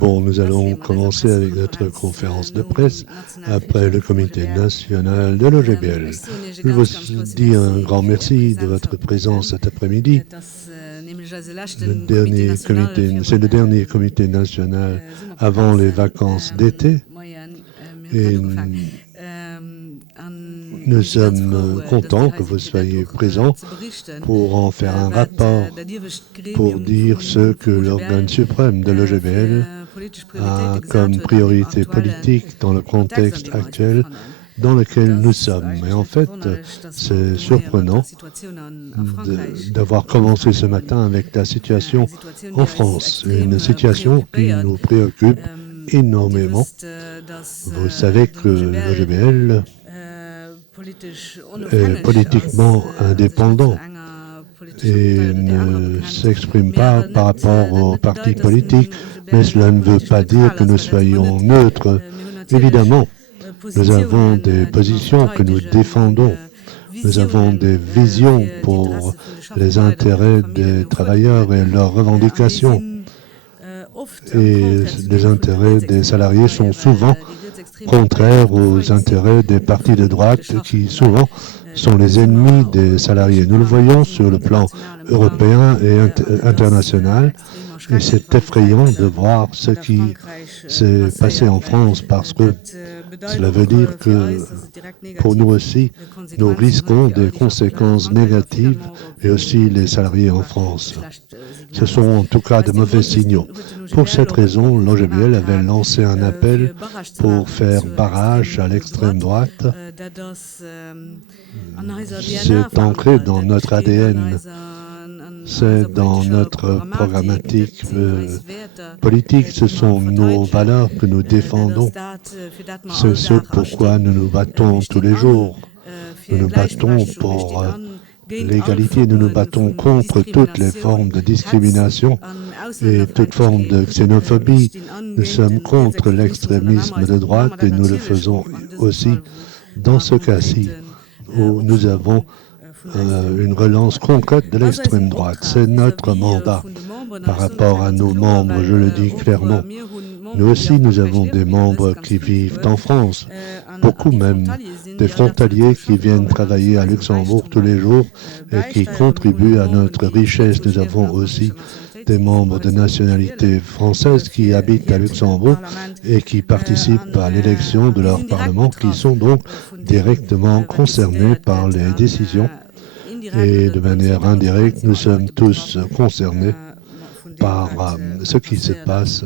Bon, nous allons commencer avec notre conférence de presse après le comité national de l'OGBL. Je vous dis un grand merci de votre présence cet après-midi. C'est le dernier comité national avant les vacances d'été. Et nous sommes contents que vous soyez présents pour en faire un rapport, pour dire ce que l'organe suprême de l'OGBL a comme priorité politique dans le contexte actuel dans lequel nous sommes. Et en fait, c'est surprenant d'avoir commencé ce matin avec la situation en France, une situation qui nous préoccupe énormément. Vous savez que l'OGBL est politiquement indépendant et ne s'exprime pas par rapport aux partis politiques, mais cela ne veut pas dire que nous soyons neutres. Évidemment, nous avons des positions que nous défendons. Nous avons des visions pour les intérêts des travailleurs et leurs revendications. Et les intérêts des salariés sont souvent contraires aux intérêts des partis de droite qui souvent sont les ennemis des salariés. Nous le voyons sur le plan européen et international. Et c'est effrayant de voir ce qui s'est passé en France parce que cela veut dire que pour nous aussi, nous risquons des conséquences négatives et aussi les salariés en France. Ce sont en tout cas de mauvais signaux. Pour cette raison, l'OGBL avait lancé un appel pour faire barrage à l'extrême droite. C'est ancré dans notre ADN. C'est dans notre programmatique politique, ce sont nos valeurs que nous défendons. C'est ce pourquoi nous nous battons tous les jours. Nous nous battons pour l'égalité, nous nous battons contre toutes les formes de discrimination et toute forme de xénophobie. Nous sommes contre l'extrémisme de droite et nous le faisons aussi dans ce cas-ci où nous avons une relance concrète de l'extrême droite. C'est notre mandat par rapport à nos membres, je le dis clairement. Nous aussi, nous avons des membres qui vivent en France, beaucoup même, des frontaliers qui viennent travailler à Luxembourg tous les jours et qui contribuent à notre richesse. Nous avons aussi des membres de nationalité française qui habitent à Luxembourg et qui participent à l'élection de leur Parlement, qui sont donc directement concernés par les décisions. Et de manière indirecte, nous sommes tous concernés par ce qui se passe,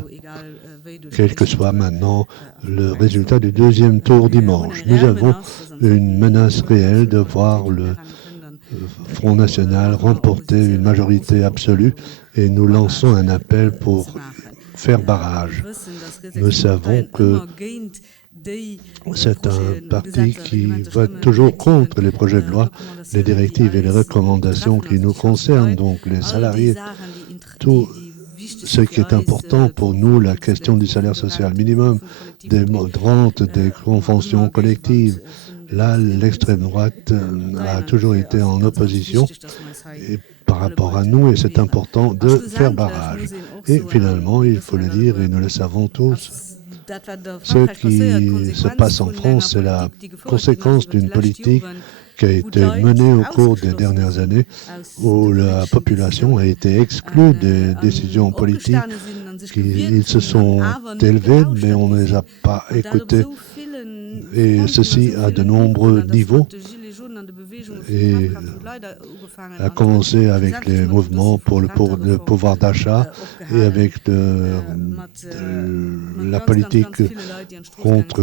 quel que soit maintenant le résultat du deuxième tour dimanche. Nous avons une menace réelle de voir le Front National remporter une majorité absolue et nous lançons un appel pour faire barrage. Nous savons que c'est un parti qui vote toujours contre les projets de loi, les directives et les recommandations qui nous concernent, donc les salariés. Tout ce qui est important pour nous, la question du salaire social minimum, des rentes, des conventions collectives. Là, l'extrême droite a toujours été en opposition et par rapport à nous, et c'est important de faire barrage. Et finalement, il faut le dire, et nous le savons tous, ce qui se passe en France, c'est la conséquence d'une politique qui a été menée au cours des dernières années où la population a été exclue des décisions politiques. Ils se sont élevés, mais on ne les a pas écoutés. Et ceci à de nombreux niveaux. Et a commencé avec les mouvements pour le pouvoir d'achat et avec la politique contre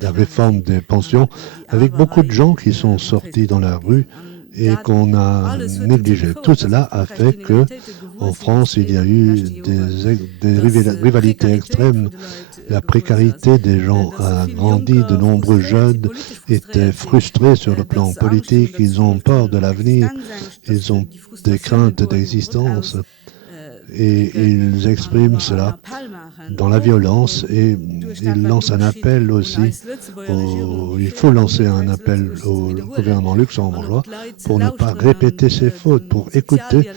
la réforme des pensions, avec beaucoup de gens qui sont sortis dans la rue et qu'on a négligé. Tout cela a fait que en France, il y a eu des rivalités extrêmes. La précarité des gens a grandi. De nombreux jeunes étaient frustrés sur le plan politique. Ils ont peur de l'avenir. Ils ont des craintes d'existence. Et ils expriment cela dans la violence et ils lancent un appel aussi. Il faut lancer un appel au gouvernement luxembourgeois pour ne pas répéter ses fautes, pour écouter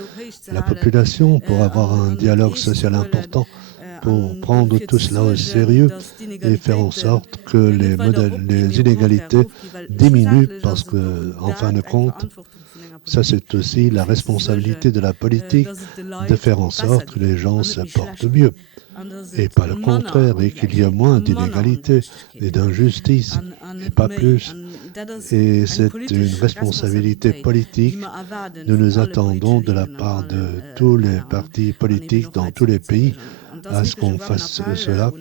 la population pour avoir un dialogue social important, pour prendre tout cela au sérieux et faire en sorte que les inégalités diminuent parce que, en fin de compte, ça c'est aussi la responsabilité de la politique de faire en sorte que les gens se portent mieux et pas le contraire et qu'il y ait moins d'inégalités et d'injustices et pas plus. Et c'est une responsabilité politique. Nous attendons de la part de tous les partis politiques dans tous les pays à ce qu'on fasse cela.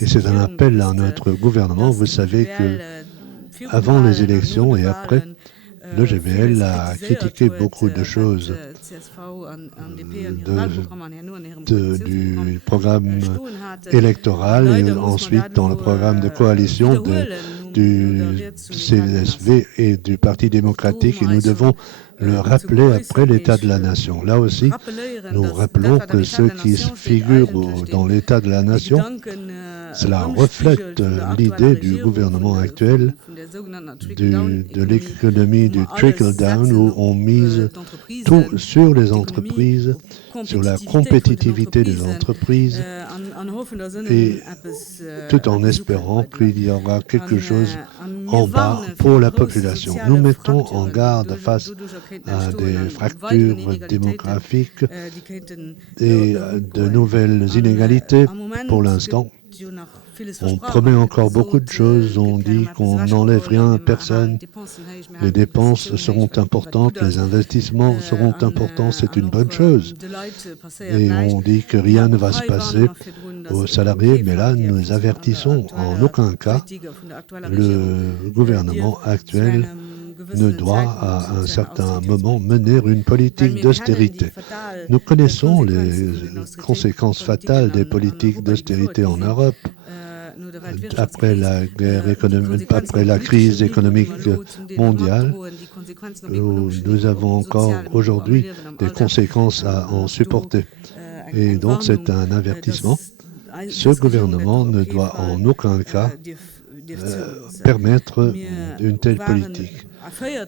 Et c'est un appel à notre gouvernement. Vous savez que avant les élections et après, le GBL a critiqué beaucoup de choses du programme électoral et ensuite dans le programme de coalition du CSV et du Parti démocratique et nous devons le rappeler après l'état de la nation. Là aussi, nous rappelons que ceux qui figurent dans l'état de la nation, cela reflète l'idée du gouvernement actuel de l'économie du trickle-down où on mise tout sur les entreprises, sur la compétitivité des entreprises et tout en espérant qu'il y aura quelque chose en bas pour la population. Nous mettons en garde face à des fractures démographiques et de nouvelles inégalités pour l'instant. On promet encore beaucoup de choses, on dit qu'on n'enlève rien à personne, les dépenses seront importantes, les investissements seront importants, c'est une bonne chose. Et on dit que rien ne va se passer aux salariés, mais là nous avertissons en aucun cas le gouvernement actuel ne doit à un certain moment mener une politique d'austérité. Nous connaissons les conséquences fatales des politiques d'austérité en Europe. Après la crise économique mondiale, nous avons encore aujourd'hui des conséquences à en supporter. Et donc c'est un avertissement. Ce gouvernement ne doit en aucun cas permettre une telle politique.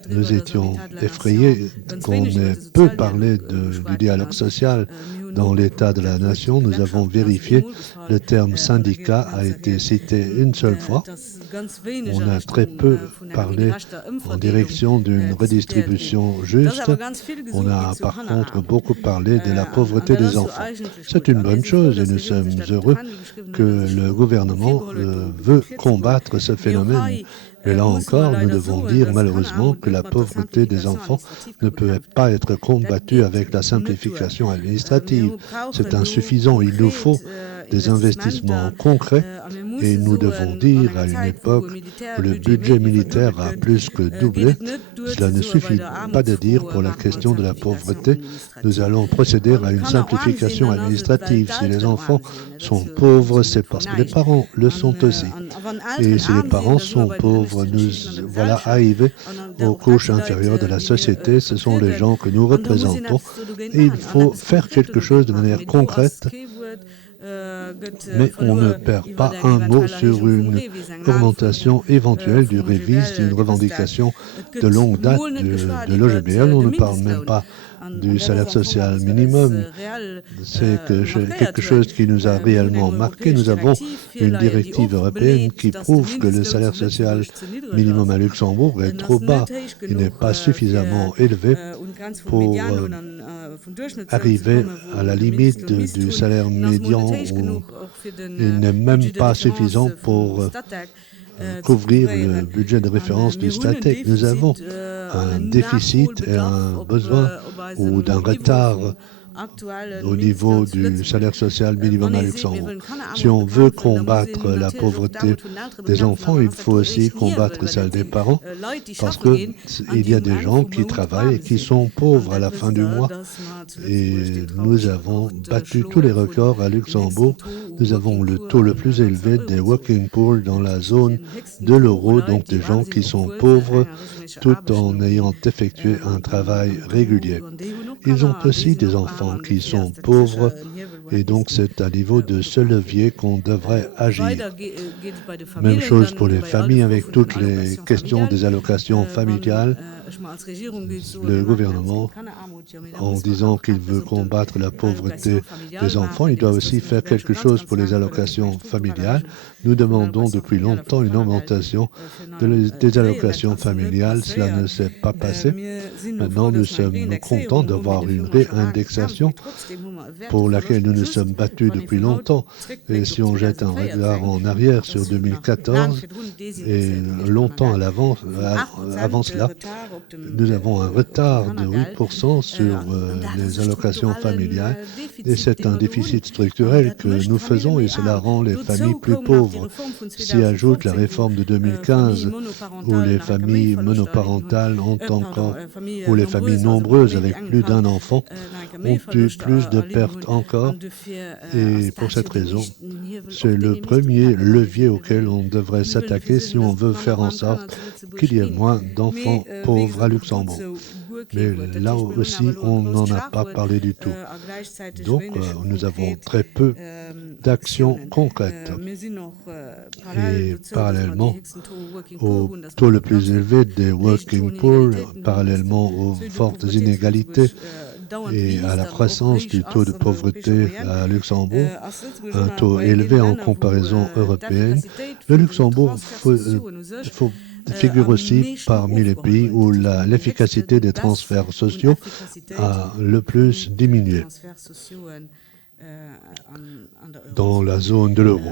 Nous étions effrayés qu'on ait peu parlé du dialogue social dans l'état de la nation. Nous avons vérifié, le terme syndicat a été cité une seule fois. On a très peu parlé en direction d'une redistribution juste. On a par contre beaucoup parlé de la pauvreté des enfants. C'est une bonne chose et nous sommes heureux que le gouvernement veut combattre ce phénomène. Mais là encore, nous devons dire malheureusement que la pauvreté des enfants ne peut pas être combattue avec la simplification administrative. C'est insuffisant. Il nous faut des investissements concrets et nous devons dire à une époque où le budget militaire a plus que doublé, cela ne suffit pas de dire pour la question de la pauvreté, nous allons procéder à une simplification administrative. Si les enfants sont pauvres, c'est parce que les parents le sont aussi. Et si les parents sont pauvres, nous voilà arrivés aux couches inférieures de la société, ce sont les gens que nous représentons et il faut faire quelque chose de manière concrète. Mais on ne perd pas un mot sur une augmentation éventuelle du révis, d'une revendication de longue date de l'OGBL. On ne parle même pas du salaire social minimum. C'est quelque chose qui nous a réellement marqué. Nous avons une directive européenne qui prouve que le salaire social minimum à Luxembourg est trop bas. Il n'est pas suffisamment élevé pour arriver à la limite du salaire médian. Il n'est même pas suffisant pour couvrir le budget de référence du Statec. Nous avons un déficit et un besoin ou d'un retard au niveau du salaire social minimum à Luxembourg. Si on veut combattre la pauvreté des enfants, il faut aussi combattre celle des parents, parce qu'il y a des gens qui travaillent et qui sont pauvres à la fin du mois. Et nous avons battu tous les records à Luxembourg. Nous avons le taux le plus élevé des working poor dans la zone de l'euro, donc des gens qui sont pauvres tout en ayant effectué un travail régulier. Ils ont aussi des enfants qui sont pauvres et donc c'est à niveau de ce levier qu'on devrait agir. Même chose pour les familles avec toutes les questions des allocations familiales. le gouvernement, en disant qu'il veut combattre la pauvreté des enfants, il doit aussi faire quelque chose pour les allocations familiales. Nous demandons depuis longtemps une augmentation des allocations familiales. Cela ne s'est pas passé. Maintenant, nous sommes contents d'avoir une réindexation pour laquelle nous nous sommes battus depuis longtemps. Et si on jette un regard en arrière sur 2014 et longtemps avant cela, nous avons un retard de 8% sur les allocations familiales et c'est un déficit structurel que nous faisons et cela rend les familles plus pauvres. S'y ajoute la réforme de 2015 où les familles monoparentales ont encore, où les familles nombreuses avec plus d'un enfant ont eu plus de pertes encore et pour cette raison, c'est le premier levier auquel on devrait s'attaquer si on veut faire en sorte qu'il y ait moins d'enfants pauvres à Luxembourg. Mais là aussi, on n'en a pas parlé du tout. Donc, nous avons très peu d'actions concrètes. Et parallèlement au taux le plus élevé des working poor, parallèlement aux fortes inégalités et à la croissance du taux de pauvreté à Luxembourg, un taux élevé en comparaison européenne, le Luxembourg figure aussi parmi les pays où l'efficacité des transferts sociaux a le plus diminué dans la zone de l'euro.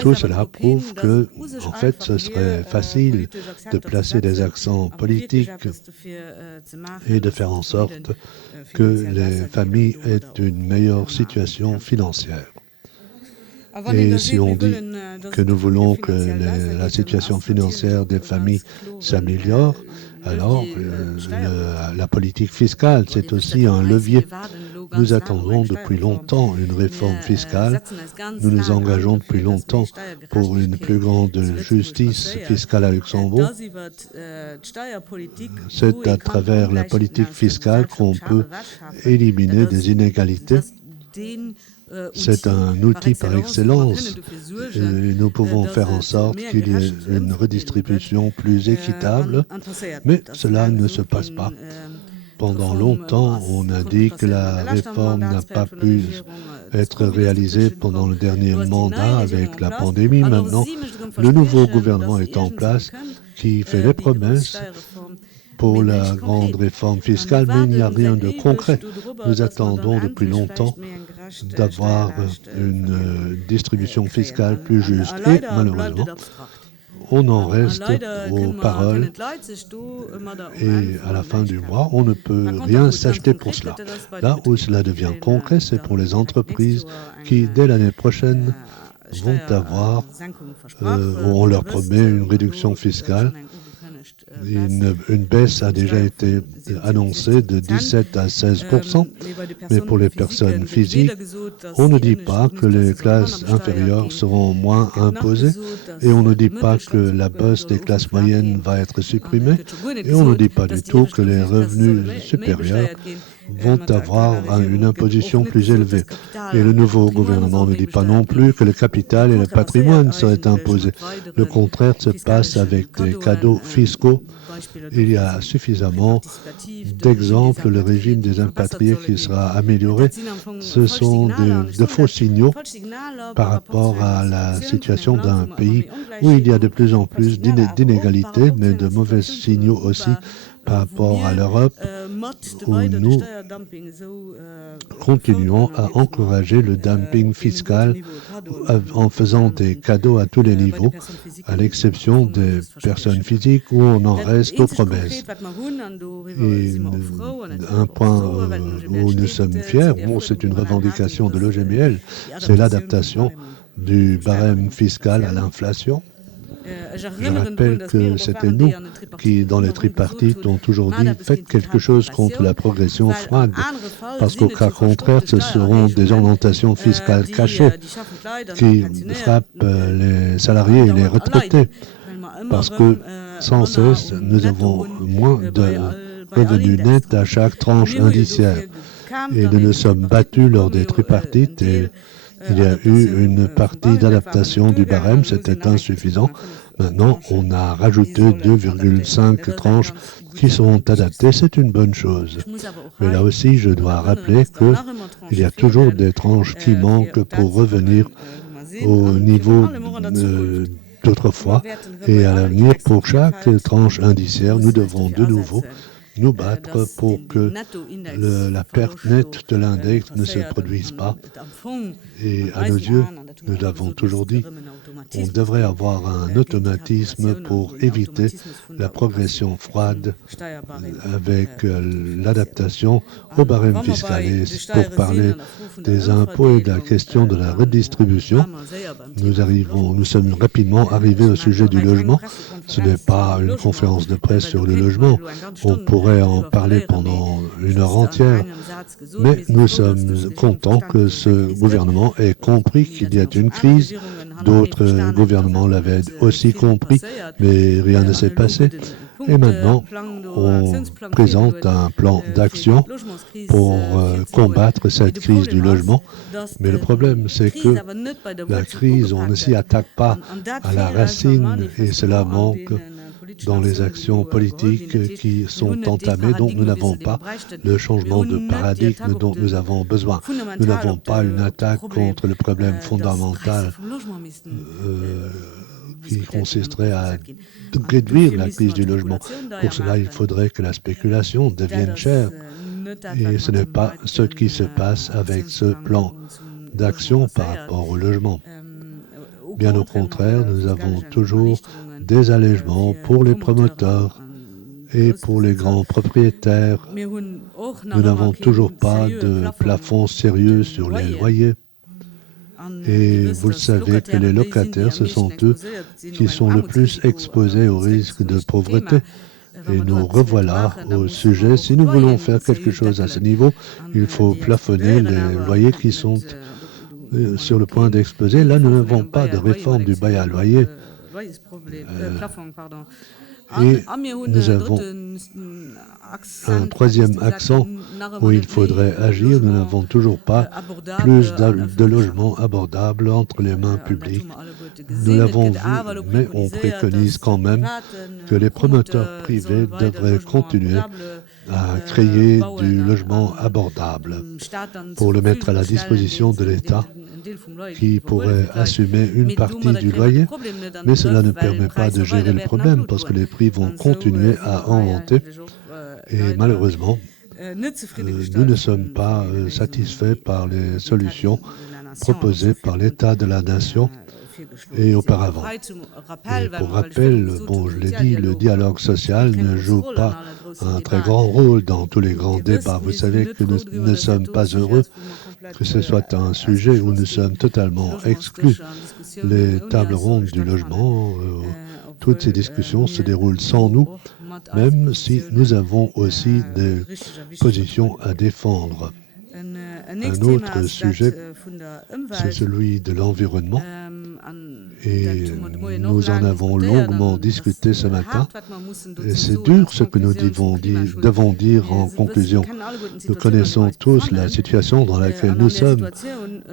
Tout cela prouve que, en fait, ce serait facile de placer des accents politiques et de faire en sorte que les familles aient une meilleure situation financière. Et si on dit que nous voulons que la situation financière des familles s'améliore, alors la politique fiscale, c'est aussi un levier. Nous attendons depuis longtemps une réforme fiscale. Nous nous engageons depuis longtemps pour une plus grande justice fiscale à Luxembourg. C'est à travers la politique fiscale qu'on peut éliminer des inégalités. C'est un outil par excellence et nous pouvons faire en sorte qu'il y ait une redistribution plus équitable, mais cela ne se passe pas. Pendant longtemps, on a dit que la réforme n'a pas pu être réalisée pendant le dernier mandat avec la pandémie. Maintenant, le nouveau gouvernement est en place qui fait des promesses pour la grande réforme fiscale, mais il n'y a rien de concret. Nous attendons depuis longtemps d'avoir une distribution fiscale plus juste et malheureusement, on en reste aux paroles et à la fin du mois, on ne peut rien s'acheter pour cela. Là où cela devient concret, c'est pour les entreprises qui, dès l'année prochaine, vont avoir, on leur promet une réduction fiscale. Une baisse a déjà été annoncée de 17 à 16%, mais pour les personnes physiques, on ne dit pas que les classes inférieures seront moins imposées et on ne dit pas que la bosse des classes moyennes va être supprimée et on ne dit pas du tout que les revenus supérieurs vont avoir une imposition plus élevée. Et le nouveau gouvernement ne dit pas non plus que le capital et le patrimoine seraient imposés. Le contraire se passe avec des cadeaux fiscaux. Il y a suffisamment d'exemples. Le régime des impatriés qui sera amélioré. Ce sont de faux signaux par rapport à la situation d'un pays où il y a de plus en plus d'inégalités, mais de mauvais signaux aussi par rapport à l'Europe, où nous continuons à encourager le dumping fiscal en faisant des cadeaux à tous les niveaux, à l'exception des personnes physiques où on en reste aux promesses. Et un point où nous sommes fiers, c'est une revendication de l'OGML, c'est l'adaptation du barème fiscal à l'inflation. Je rappelle que c'était nous qui, dans les tripartites, ont toujours dit « faites quelque chose contre la progression froide », parce qu'au cas contraire, ce seront des orientations fiscales cachées qui frappent les salariés et les retraités, parce que sans cesse, nous avons moins de revenus nets à chaque tranche indiciaire. Et nous nous sommes battus lors des tripartites et il y a eu une partie d'adaptation du barème, c'était insuffisant. Maintenant, on a rajouté 2,5 tranches qui seront adaptées. C'est une bonne chose. Mais là aussi, je dois rappeler qu'il y a toujours des tranches qui manquent pour revenir au niveau d'autrefois. Et à l'avenir, pour chaque tranche indiciaire, nous devrons de nouveau nous battre pour que la perte nette de l'index ne se produise pas. Et à nos yeux, nous l'avons toujours dit, on devrait avoir un automatisme pour éviter la progression froide avec l'adaptation au barème fiscal. Et pour parler des impôts et de la question de la redistribution, nous sommes rapidement arrivés au sujet du logement. Ce n'est pas une conférence de presse sur le logement. On pourrait en parler pendant une heure entière. Mais nous sommes contents que ce gouvernement ait compris qu'il y a une crise. D'autres gouvernements l'avaient aussi compris, mais rien ne s'est passé. Et maintenant, on présente un plan d'action pour combattre cette crise du logement. Mais le problème, c'est que la crise, on ne s'y attaque pas à la racine et cela manque dans les actions politiques qui sont entamées. Donc nous n'avons pas le changement de paradigme dont nous avons besoin. Nous n'avons pas une attaque contre le problème fondamental qui consisterait à réduire la crise du logement. Pour cela, il faudrait que la spéculation devienne chère. Et ce n'est pas ce qui se passe avec ce plan d'action par rapport au logement. Bien au contraire, nous avons toujours des allègements pour les promoteurs et pour les grands propriétaires. Nous n'avons toujours pas de plafond sérieux sur les loyers. Et vous le savez que les locataires, ce sont eux qui sont le plus exposés au risque de pauvreté. Et nous revoilà au sujet. Si nous voulons faire quelque chose à ce niveau, il faut plafonner les loyers qui sont sur le point d'exploser. Là, nous n'avons pas de réforme du bail à loyer. Et nous avons un troisième accent où il faudrait agir. Nous n'avons toujours pas plus de logements abordables entre les mains publiques. Nous l'avons vu, mais on préconise quand même que les promoteurs privés devraient continuer à créer du logement abordable pour le mettre à la disposition de l'État qui pourrait assumer une partie du loyer, mais cela ne permet pas de gérer le problème parce que les prix vont continuer à augmenter et malheureusement, nous ne sommes pas satisfaits par les solutions proposées par l'État de la nation et auparavant. Et pour rappel, bon, je l'ai dit, le dialogue social ne joue pas un très grand rôle dans tous les grands débats. Vous savez que nous ne sommes pas heureux que ce soit un sujet où nous sommes totalement exclus. Les tables rondes du logement, toutes ces discussions se déroulent sans nous, même si nous avons aussi des positions à défendre. Un autre sujet, c'est celui de l'environnement. Et nous en avons longuement discuté ce matin. Et c'est dur ce que nous devons dire en conclusion. Nous connaissons tous la situation dans laquelle nous sommes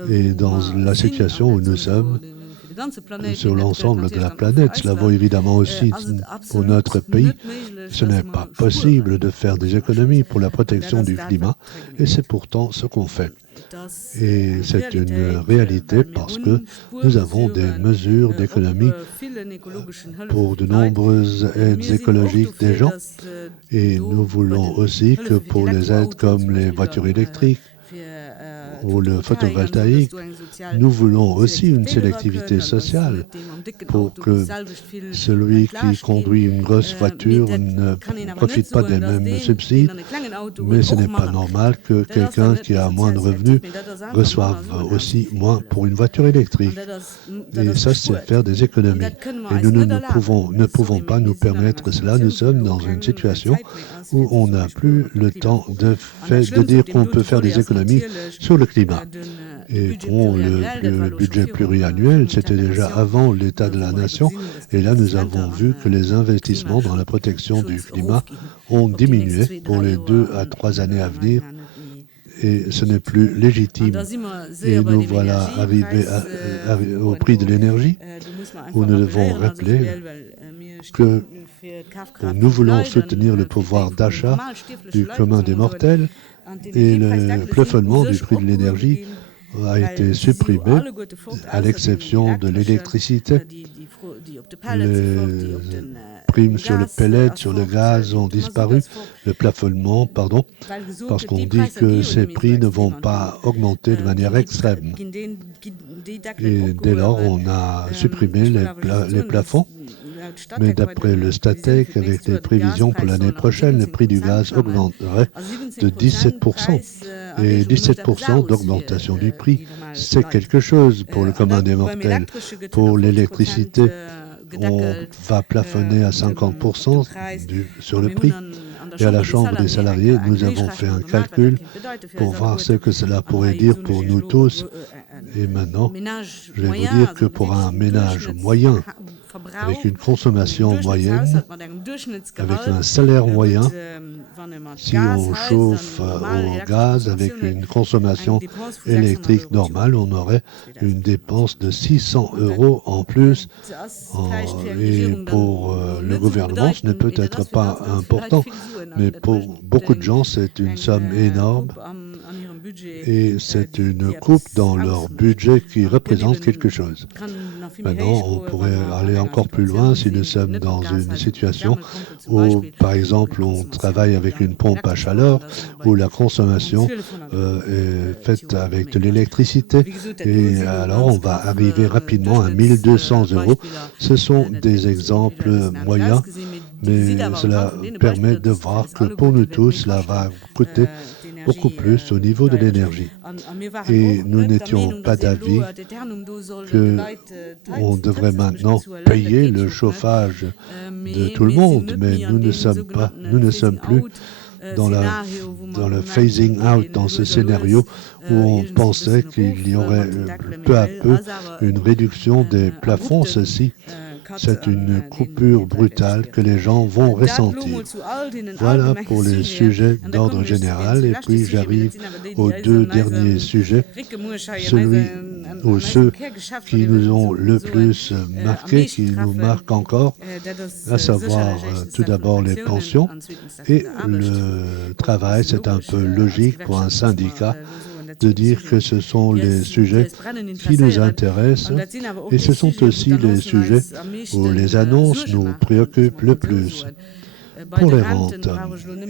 et dans la situation où nous sommes sur l'ensemble de la planète. Cela vaut évidemment aussi pour notre pays. Ce n'est pas possible de faire des économies pour la protection du climat et c'est pourtant ce qu'on fait. Et c'est une réalité parce que nous avons des mesures d'économie pour de nombreuses aides écologiques des gens et nous voulons aussi que pour les aides comme les voitures électriques ou le photovoltaïque, nous voulons aussi une sélectivité sociale pour que celui qui conduit une grosse voiture ne profite pas des mêmes subsides, mais ce n'est pas normal que quelqu'un qui a moins de revenus reçoive aussi moins pour une voiture électrique. Et ça, c'est faire des économies. Et nous ne pouvons pas nous permettre cela. Nous sommes dans une situation où on n'a plus le temps de dire qu'on peut faire des économies sur le climat. Et bon, le budget pluriannuel, c'était déjà avant l'état de la nation. Et là, nous avons vu que les investissements dans la protection du climat ont diminué pour les 2 à 3 années à venir. et ce n'est plus légitime. Et nous voilà arrivés au prix de l'énergie, où nous devons rappeler que nous voulons soutenir le pouvoir d'achat du commun des mortels et le plafonnement du prix de l'énergie a été supprimé, à l'exception de l'électricité. Les primes sur le pellet, sur le gaz ont disparu, le plafonnement, pardon, parce qu'on dit que ces prix ne vont pas augmenter de manière extrême. Et dès lors, on a supprimé les plafonds. Mais d'après le Statec, avec les prévisions pour l'année prochaine, le prix du gaz augmenterait de 17%. Et 17% d'augmentation du prix, c'est quelque chose pour le commun des mortels. Pour l'électricité, on va plafonner à 50% sur le prix. Et à la Chambre des salariés, nous avons fait un calcul pour voir ce que cela pourrait dire pour nous tous. Et maintenant, je vais vous dire que pour un ménage moyen, avec une consommation moyenne, avec un salaire moyen, si on chauffe au gaz avec une consommation électrique normale, on aurait une dépense de 600 € en plus. Et pour le gouvernement, ce n'est peut-être pas important, mais pour beaucoup de gens, c'est une somme énorme. Et c'est une coupe dans leur budget qui représente quelque chose. Maintenant, on pourrait aller encore plus loin si nous sommes dans une situation où, par exemple, on travaille avec une pompe à chaleur, où la consommation est faite avec de l'électricité. Et alors, on va arriver rapidement à 1 200 €. Ce sont des exemples moyens, mais cela permet de voir que pour nous tous, cela va coûter beaucoup plus au niveau de l'énergie. Et nous n'étions pas d'avis qu'on devrait maintenant payer le chauffage de tout le monde, mais nous ne sommes plus dans le phasing out, dans ce scénario où on pensait qu'il y aurait peu à peu une réduction des plafonds. Ceci, c'est une coupure brutale que les gens vont ressentir. Voilà pour les sujets d'ordre général. Et puis j'arrive aux deux derniers sujets, ceux qui nous ont le plus marqué, qui nous marquent encore, à savoir tout d'abord les pensions et le travail. C'est un peu logique pour un syndicat de dire que ce sont les sujets qui nous intéressent et ce sont aussi les sujets où les annonces nous préoccupent le plus. Pour les rentes,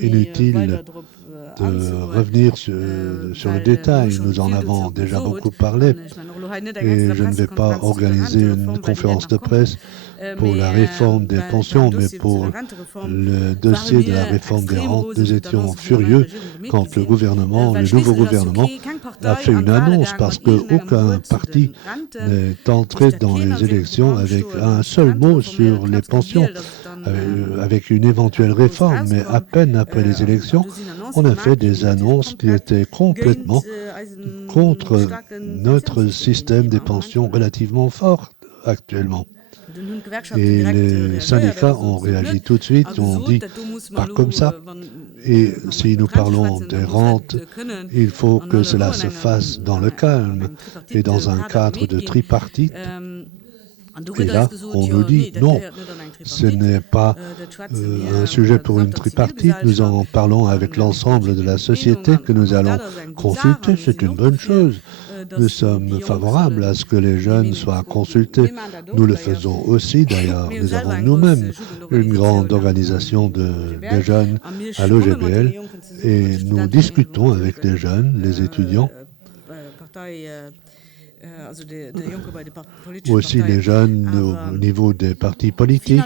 inutile de revenir sur le détail, nous en avons déjà beaucoup parlé et je ne vais pas organiser une conférence de presse pour la réforme des pensions, mais pour le dossier de la réforme des rentes, nous étions furieux quand le nouveau gouvernement a fait une annonce parce qu'aucun parti n'est entré dans les élections avec un seul mot sur les pensions, avec une éventuelle réforme, mais à peine après les élections, on a fait des annonces qui étaient complètement contre notre système des pensions relativement fort actuellement. Et les syndicats ont réagi tout de suite, ont dit pas comme ça. Et si nous parlons des rentes, il faut que cela se fasse dans le calme et dans un cadre de tripartite. Et là, on nous dit non, ce n'est pas un sujet pour une tripartite. Nous en parlons avec l'ensemble de la société que nous allons consulter. C'est une bonne chose. Nous sommes favorables à ce que les jeunes soient consultés. Nous le faisons aussi d'ailleurs. Nous avons nous-mêmes une grande organisation de jeunes à l'OGBL et nous discutons avec les jeunes, les étudiants, aussi les jeunes au niveau des partis politiques.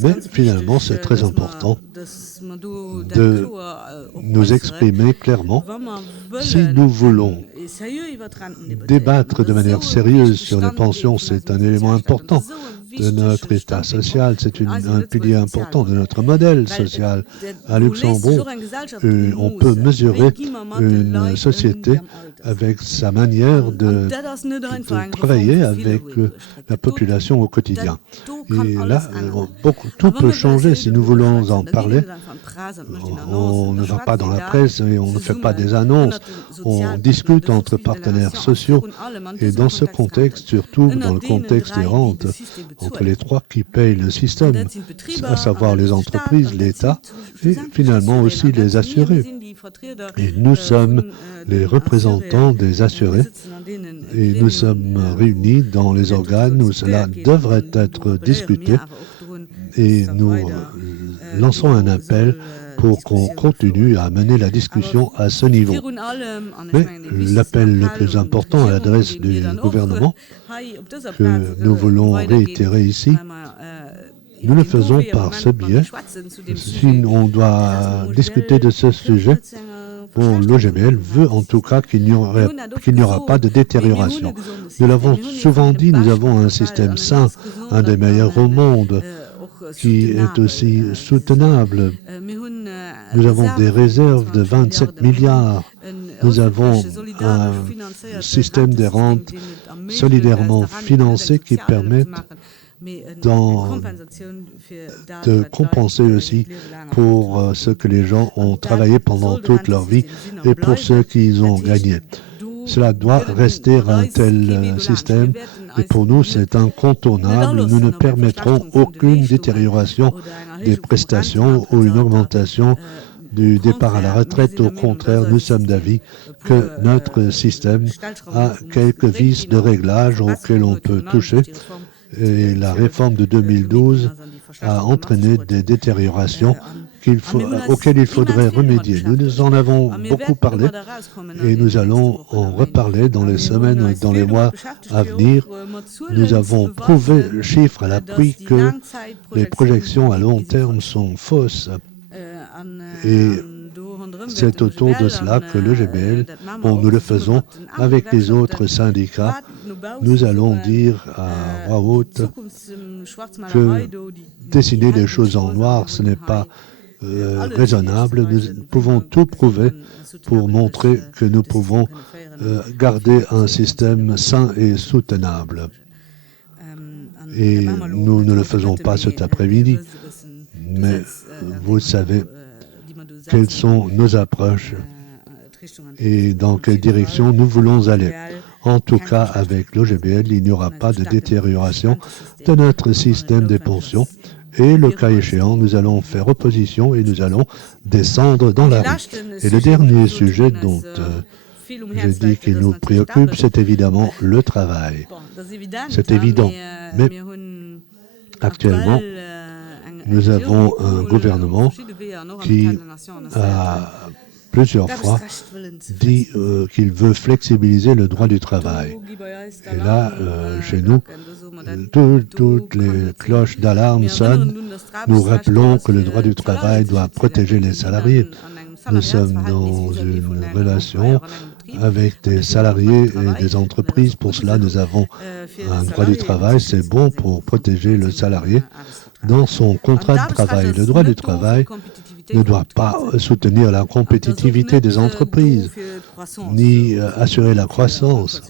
Mais finalement, c'est très important de nous exprimer clairement. Si nous voulons débattre de manière sérieuse sur les pensions, c'est un élément important de notre État social, c'est un pilier important de notre modèle social. À Luxembourg, on peut mesurer une société avec sa manière de travailler avec la population au quotidien. Et là, tout peut changer si nous voulons en parler. On ne va pas dans la presse et on ne fait pas des annonces. On discute entre partenaires sociaux. Et dans ce contexte, surtout dans le contexte des rentes, entre les trois qui payent le système, à savoir les entreprises, l'État et finalement aussi les assurés. Et nous sommes les représentants des assurés et nous sommes réunis dans les organes où cela devrait être discuté et nous lançons un appel pour qu'on continue à mener la discussion à ce niveau. Mais l'appel le plus important à l'adresse du gouvernement, que nous voulons réitérer ici, nous le faisons par ce biais. Si on doit discuter de ce sujet, bon, l'OGBL veut en tout cas qu'il n'y aura pas de détérioration. Nous l'avons souvent dit, nous avons un système sain, un des meilleurs au monde, qui est aussi soutenable. Nous avons des réserves de 27 milliards. Nous avons un système des rentes solidairement financé qui permet de compenser aussi pour ce que les gens ont travaillé pendant toute leur vie et pour ceux qu'ils ont gagné. Cela doit rester un tel système et pour nous c'est incontournable. Nous ne permettrons aucune détérioration des prestations ou une augmentation du départ à la retraite. Au contraire, nous sommes d'avis que notre système a quelques vices de réglage auxquels on peut toucher. Et la réforme de 2012 a entraîné des détériorations auxquelles il faudrait remédier. Nous en avons beaucoup parlé et nous allons en reparler dans les semaines et dans les mois à venir. Nous avons prouvé, chiffre à l'appui, que les projections à long terme sont fausses. Et c'est autour de cela que l'EGBL, nous le faisons avec les autres syndicats, nous allons dire à voix haute que dessiner les choses en noir, ce n'est pas raisonnable. Nous pouvons tout prouver pour montrer que nous pouvons garder un système sain et soutenable. Et nous ne le faisons pas cet après-midi, mais vous savez quelles sont nos approches et dans quelle direction nous voulons aller. En tout cas, avec l'OGBL, il n'y aura pas de détérioration de notre système des pensions. Et le cas échéant, nous allons faire opposition et nous allons descendre dans la rue. Et le dernier sujet dont j'ai dit qu'il nous préoccupe, c'est évidemment le travail. C'est évident. Mais actuellement, nous avons un gouvernement qui a plusieurs fois dit qu'il veut flexibiliser le droit du travail. Et là, chez nous, toutes les cloches d'alarme sonnent. Nous rappelons que le droit du travail doit protéger les salariés. Nous sommes dans une relation avec des salariés et des entreprises. Pour cela, nous avons un droit du travail. C'est bon pour protéger le salarié dans son contrat de travail. Le droit du travail ne doit pas soutenir la compétitivité des entreprises, ni assurer la croissance.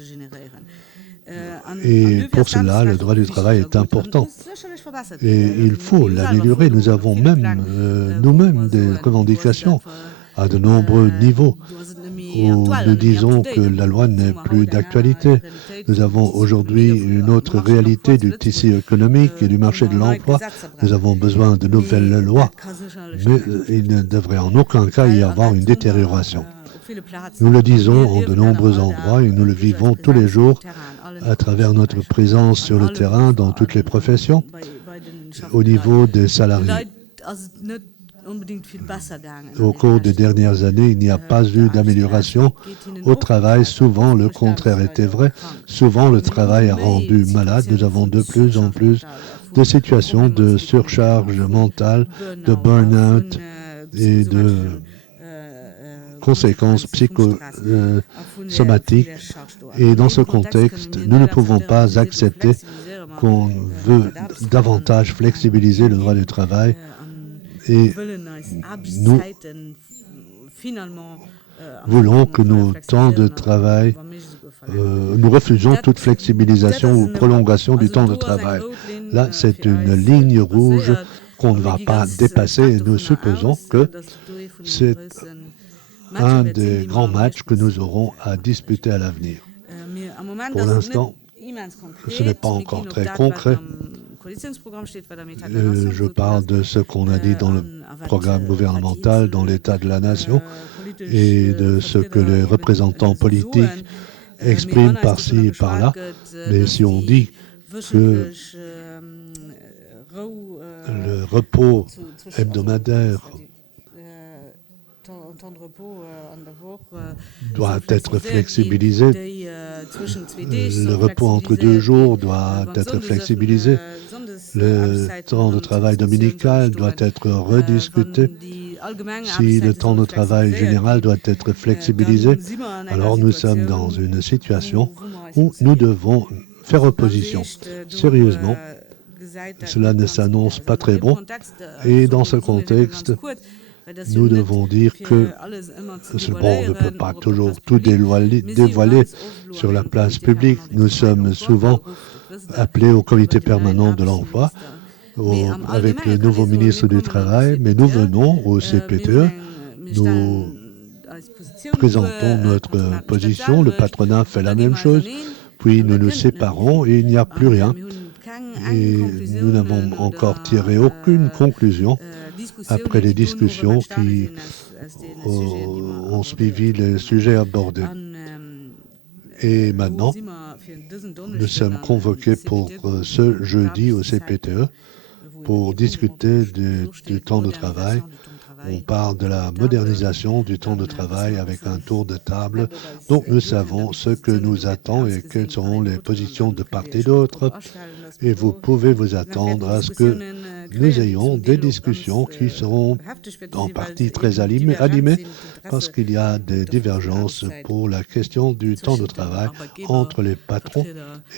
Et pour cela, le droit du travail est important. Et il faut l'améliorer. Nous avons même nous-mêmes des revendications à de nombreux niveaux où nous disons que la loi n'est plus d'actualité. Nous avons aujourd'hui une autre réalité du tissu économique et du marché de l'emploi. Nous avons besoin de nouvelles lois, mais il ne devrait en aucun cas y avoir une détérioration. Nous le disons en de nombreux endroits et nous le vivons tous les jours à travers notre présence sur le terrain dans toutes les professions, au niveau des salariés. Au cours des dernières années, il n'y a pas eu d'amélioration au travail. Souvent, le contraire était vrai. Souvent, le travail a rendu malade. Nous avons de plus en plus de situations de surcharge mentale, de burn-out et de conséquences psychosomatiques. Et dans ce contexte, nous ne pouvons pas accepter qu'on veut davantage flexibiliser le droit du travail. Et nous voulons que nos temps de travail, nous refusons toute flexibilisation ou prolongation du temps de travail. Là, c'est une ligne rouge qu'on ne va pas dépasser et nous supposons que c'est un des grands matchs que nous aurons à disputer à l'avenir. Pour l'instant, ce n'est pas encore très concret. Je parle de ce qu'on a dit dans le programme gouvernemental, dans l'état de la nation, et de ce que les représentants politiques expriment par-ci et par-là. Mais si on dit que le repos hebdomadaire doit être flexibilisé, le repos entre 2 jours doit être flexibilisé, le temps de travail dominical doit être rediscuté, si le temps de travail général doit être flexibilisé, alors nous sommes dans une situation où nous devons faire opposition. Sérieusement, cela ne s'annonce pas très bon. Et dans ce contexte, nous devons dire que on ne peut pas toujours tout dévoiler sur la place publique. Nous sommes souvent appelés au comité permanent de l'emploi avec le nouveau ministre du Travail, mais nous venons au CPTE, nous présentons notre position, le patronat fait la même chose, puis nous nous séparons et il n'y a plus rien. Et nous n'avons encore tiré aucune conclusion après les discussions qui ont suivi les sujets abordés. Et maintenant, nous sommes convoqués pour ce jeudi au CPTE pour discuter du temps de travail. On parle de la modernisation du temps de travail avec un tour de table. Donc nous savons ce que nous attend et quelles seront les positions de part et d'autre. Et vous pouvez vous attendre à ce que nous ayons des discussions qui seront en partie très animées parce qu'il y a des divergences pour la question du temps de travail entre les patrons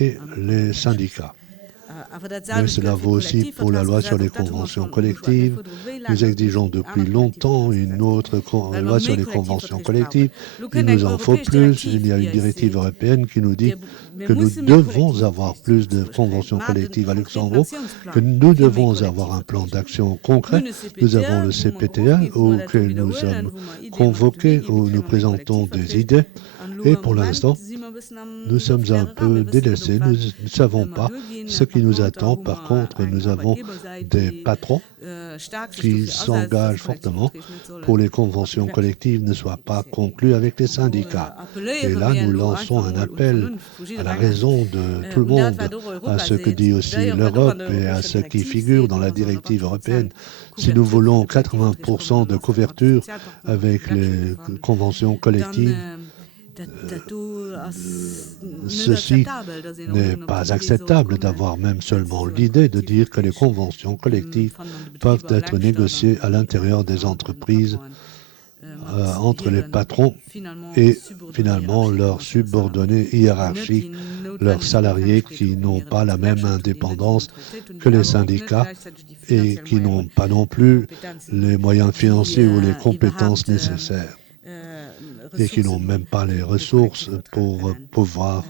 et les syndicats. Mais cela vaut aussi pour la loi sur les conventions collectives. Nous exigeons depuis longtemps une autre loi sur les conventions collectives. Il nous en faut plus. Il y a une directive européenne qui nous dit que nous devons avoir plus de conventions collectives à Luxembourg, que nous devons avoir un plan d'action concret. Nous avons le CPTA auquel nous sommes convoqués, où nous présentons des idées. Et pour l'instant, nous sommes un peu délaissés. Nous ne savons pas ce qui nous attend. Par contre, nous avons des patrons qui s'engagent fortement pour que les conventions collectives ne soient pas conclues avec les syndicats. Et là, nous lançons un appel à la raison de tout le monde, à ce que dit aussi l'Europe et à ce qui figure dans la directive européenne. Si nous voulons 80% de couverture avec les conventions collectives, ceci n'est pas acceptable d'avoir même seulement l'idée de dire que les conventions collectives peuvent être négociées à l'intérieur des entreprises entre les patrons et finalement leurs subordonnés hiérarchiques, leurs salariés qui n'ont pas la même indépendance que les syndicats et qui n'ont pas non plus les moyens financiers ou les compétences nécessaires et qui n'ont même pas les ressources pour pouvoir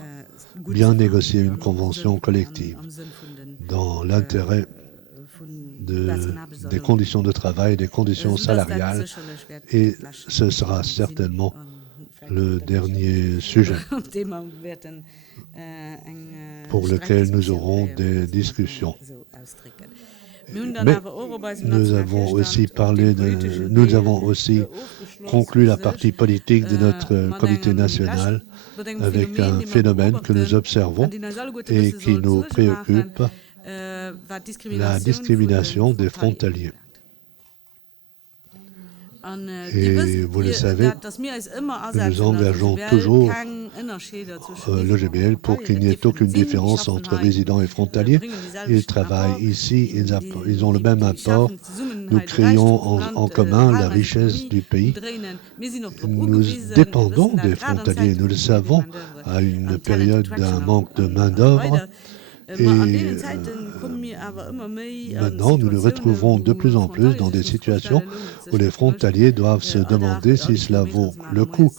bien négocier une convention collective dans l'intérêt des conditions de travail, des conditions salariales, et ce sera certainement le dernier sujet pour lequel nous aurons des discussions. Mais nous avons aussi conclu la partie politique de notre comité national avec un phénomène que nous observons et qui nous préoccupe, la discrimination des frontaliers. Et vous le savez, nous engageons toujours l'EGBL pour qu'il n'y ait aucune différence entre résidents et frontaliers. Ils travaillent ici, ils ont le même apport. Nous créons en commun la richesse du pays. Nous dépendons des frontaliers, nous le savons, à une période d'un manque de main-d'œuvre. Et maintenant, nous nous retrouvons de plus en plus dans des situations où les frontaliers doivent se demander si cela vaut le coup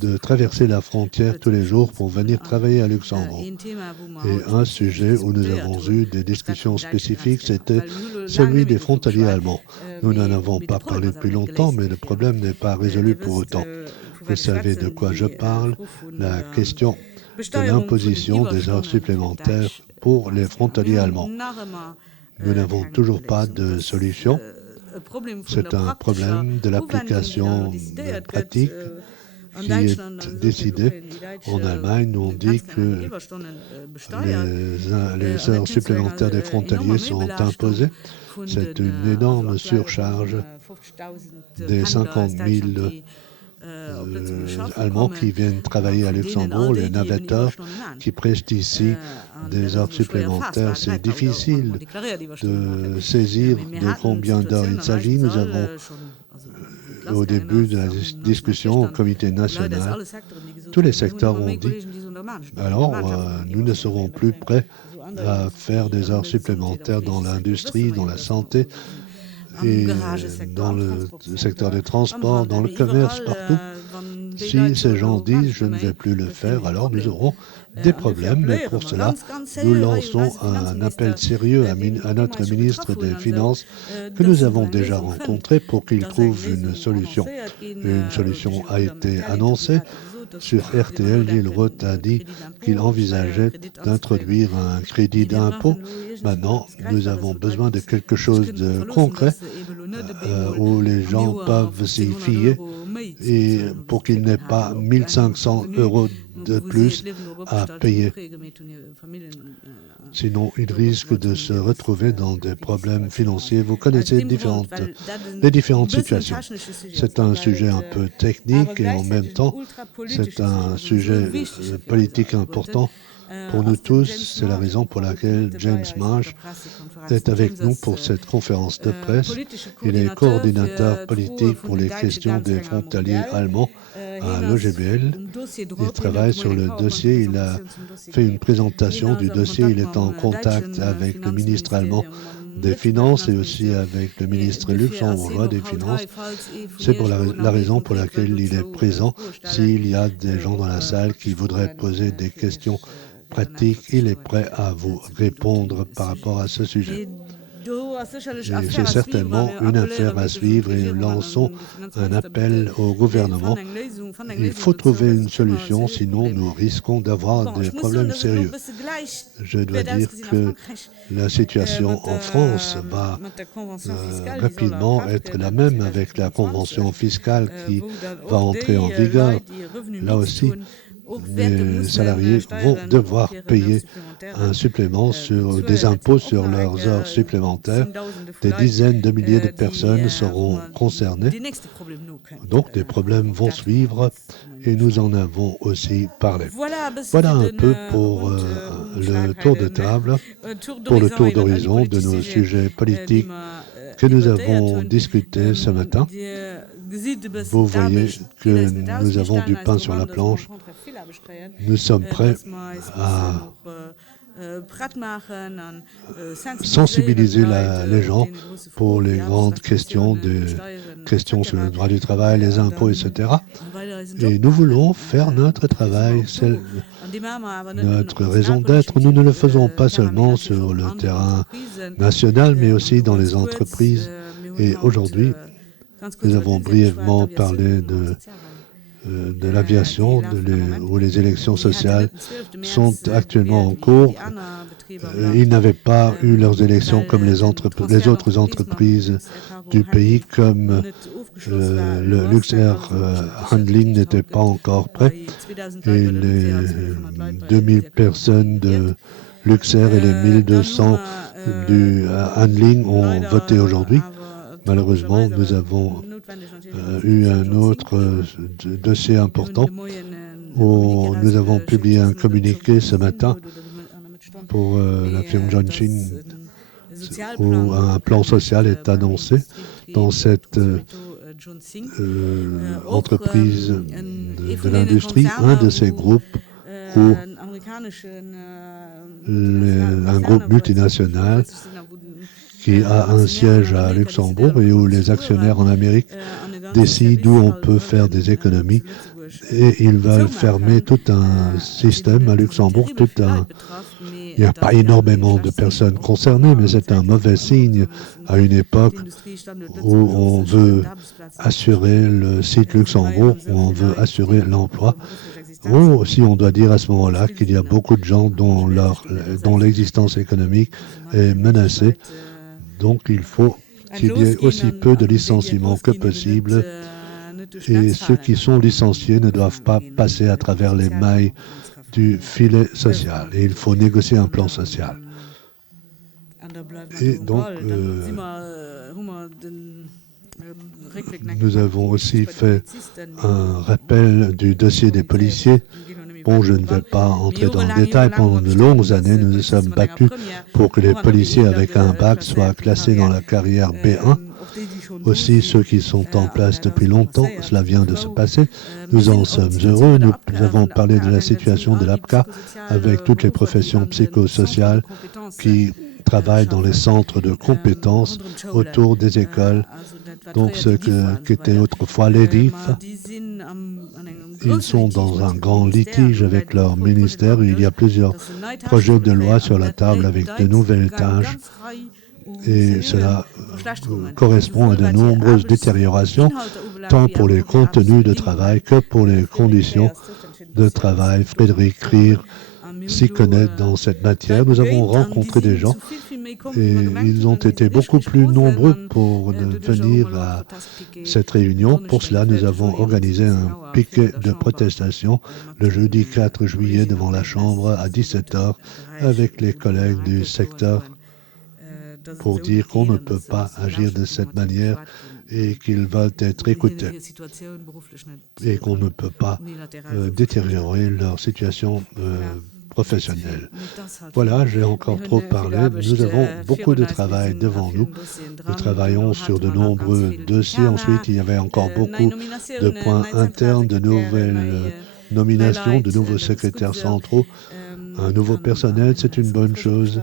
de traverser la frontière tous les jours pour venir travailler à Luxembourg. Et un sujet où nous avons eu des discussions spécifiques, c'était celui des frontaliers allemands. Nous n'en avons pas parlé depuis longtemps, mais le problème n'est pas résolu pour autant. Vous savez de quoi je parle, la question de l'imposition des heures supplémentaires pour les frontaliers allemands. Nous n'avons toujours pas de solution. C'est un problème de l'application pratique qui est décidé. En Allemagne, on dit que les heures supplémentaires des frontaliers sont imposées. C'est une énorme surcharge des 50 000 Allemands qui viennent travailler à Luxembourg, les navetteurs qui prestent ici des heures supplémentaires. C'est difficile de saisir de combien d'heures il s'agit. Nous avons, au début de la discussion au comité national, tous les secteurs ont dit alors nous ne serons plus prêts à faire des heures supplémentaires dans l'industrie, dans la santé et dans le secteur des transports, dans le commerce, partout. Si ces gens disent « je ne vais plus le faire », alors nous aurons des problèmes. Mais pour cela, nous lançons un appel sérieux à notre ministre des Finances que nous avons déjà rencontré pour qu'il trouve une solution. Une solution a été annoncée. Sur RTL, Gilles Roth a dit qu'il envisageait d'introduire un crédit d'impôt. Maintenant, nous avons besoin de quelque chose de concret où les gens peuvent s'y fier et pour qu'il n'ait pas 1 500 € de plus à payer. Sinon, ils risquent de se retrouver dans des problèmes financiers. Vous connaissez les différentes situations. C'est un sujet un peu technique et en même temps, c'est un sujet politique important pour nous tous. C'est la raison pour laquelle James Marsh est avec nous pour cette conférence de presse. Il est coordinateur politique pour les questions des frontaliers allemands à l'OGBL. Il travaille sur le dossier. Il a fait une présentation du dossier. Il est en contact avec le ministre allemand des Finances et aussi avec le ministre luxembourgeois des Finances. C'est pour la raison pour laquelle il est présent. S'il y a des gens dans la salle qui voudraient poser des questions pratiques, il est prêt à vous répondre par rapport à ce sujet. Et c'est certainement une affaire à suivre et nous lançons un appel au gouvernement. Il faut trouver une solution, sinon nous risquons d'avoir des problèmes sérieux. Je dois dire que la situation en France va rapidement être la même avec la convention fiscale qui va entrer en vigueur. Là aussi, les salariés vont devoir payer un supplément sur des impôts sur leurs heures supplémentaires. Des dizaines de milliers de personnes seront concernées. Donc des problèmes vont suivre et nous en avons aussi parlé. Voilà un peu pour le tour de table, pour le tour d'horizon de nos sujets politiques que nous avons discutés ce matin. Vous voyez que nous avons du pain sur la planche. Nous sommes prêts à sensibiliser les gens pour les grandes questions, questions sur le droit du travail, les impôts, etc. Et nous voulons faire notre travail, c'est notre raison d'être. Nous ne le faisons pas seulement sur le terrain national, mais aussi dans les entreprises. Et aujourd'hui, nous avons brièvement parlé de l'aviation, où les élections sociales sont actuellement en cours. Ils n'avaient pas eu leurs élections comme les autres entreprises du pays, comme le Luxair Handling n'était pas encore prêt. Et les 2000 personnes de Luxair et les 1200 du Handling ont voté aujourd'hui. Malheureusement, nous avons eu un autre dossier important où nous avons publié un communiqué ce matin pour la firme Johnson où un plan social est annoncé dans cette entreprise de l'industrie, un de ces groupes où un groupe multinational qui a un siège à Luxembourg et où les actionnaires en Amérique décident où on peut faire des économies et ils veulent fermer tout un système à Luxembourg, il n'y a pas énormément de personnes concernées, mais c'est un mauvais signe à une époque où on veut assurer le site Luxembourg, où on veut assurer l'emploi. Ou si on doit dire à ce moment-là qu'il y a beaucoup de gens dont l'existence économique est menacée, donc il faut qu'il y ait aussi peu de licenciements que possible et ceux qui sont licenciés ne doivent pas passer à travers les mailles du filet social et il faut négocier un plan social. Et donc, nous avons aussi fait un rappel du dossier des policiers. Bon, je ne vais pas entrer dans le détail. Pendant de longues années, nous nous sommes battus pour que les policiers avec un bac soient classés dans la carrière B1. Aussi, ceux qui sont en place depuis longtemps, cela vient de se passer. Nous en sommes heureux. Nous avons parlé de la situation de l'APCA avec toutes les professions psychosociales qui travaillent dans les centres de compétences autour des écoles. Donc, ce qu'étaient autrefois les DIF, ils sont dans un grand litige avec leur ministère. Il y a plusieurs projets de loi sur la table avec de nouvelles tâches. Et cela correspond à de nombreuses détériorations, tant pour les contenus de travail que pour les conditions de travail. Frédéric Krier s'y connaît dans cette matière. Nous avons rencontré des gens et ils ont été beaucoup plus nombreux pour venir à cette réunion. Pour cela, nous avons organisé un piquet de protestation le jeudi 4 juillet devant la Chambre à 17h avec les collègues du secteur pour dire qu'on ne peut pas agir de cette manière et qu'ils veulent être écoutés et qu'on ne peut pas détériorer leur situation professionnelle. Voilà, j'ai encore trop parlé. Nous avons beaucoup de travail devant nous. Nous travaillons sur de nombreux dossiers. Ensuite, il y avait encore beaucoup de points internes, de nouvelles nominations, de nouveaux secrétaires centraux, un nouveau personnel, c'est une bonne chose.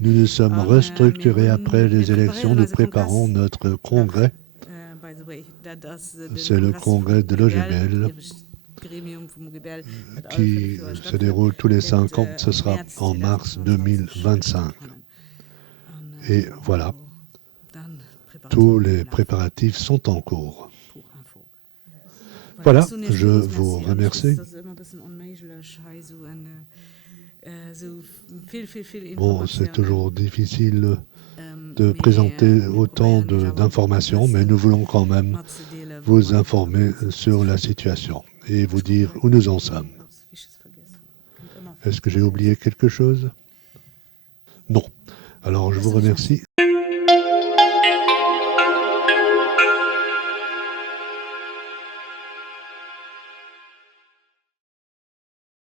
Nous nous sommes restructurés après les élections. Nous préparons notre congrès. C'est le congrès de l'OGBL qui se déroule tous les 5 ans. Ce sera en mars 2025. Et voilà, tous les préparatifs sont en cours. Voilà, je vous remercie. Bon, c'est toujours difficile de présenter autant d'informations, mais nous voulons quand même vous informer sur la situation et vous dire où nous en sommes. Est-ce que j'ai oublié quelque chose? Non. Alors, je vous remercie.